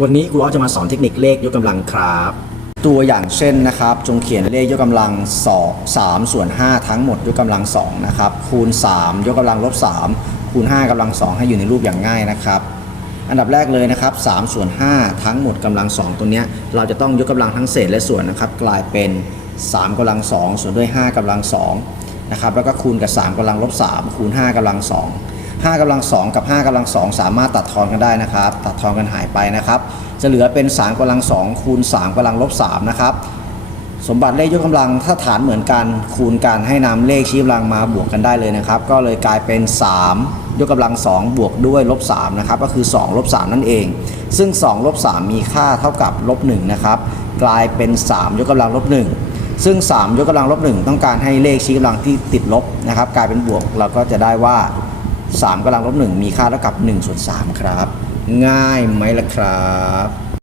วันนี้ครูอ้อจะมาสอนเทคนิคเลขยกกำลังครับ ตัวอย่างเช่นนะครับ จงเขียนเลขยกกำลัง2 3ส่วน5ทั้งหมดยกกำลัง2นะครับคูณ 3 ยกกำลังลบ3คูณ5กำลัง 2 ให้อยู่ในรูปอย่างง่ายนะครับ อันดับแรกเลยนะครับ3ส่วน5ทั้งหมดกำลัง 2 ตัวเนี้ยเราจะต้องยกกำลังทั้งเศษและส่วนนะครับ กลายเป็น 3กำลัง 2 ส่วนด้วย 5กำลัง2นะครับแล้วก็คูณกับ 3กำลังลบ3คูณ5กำลัง2 5กำลัง 2 กับ 5กำลัง 2 สามารถตัดทอนกันได้นะครับ ตัดทอนกันหายไปนะครับ จะเหลือเป็น 3กำลัง 2 คูณ 3กำลังลบ3นะครับสมบัติเลขยกกำลังถ้าฐานเหมือนกันคูณกันให้นำเลขชี้กำลังมาบวกกันได้เลยนะครับ ก็เลยกลายเป็น 3 ยกกำลัง 2 บวกด้วยลบ3นะครับก็คือ2ลบ3นั่นเอง ซึ่ง2ลบ3มีค่าเท่ากับลบ1นะครับกลายเป็น 3 ยกกำลังลบ1ซึ่ง 3 ยกกำลังลบ1ต้องการให้เลขชี้กำลังที่ติดลบนะครับ กลายเป็นบวกเราก็จะได้ว่า 3กำลังลบ1มีค่าเท่ากับ1ส่วน3ครับ ง่ายไหมล่ะครับ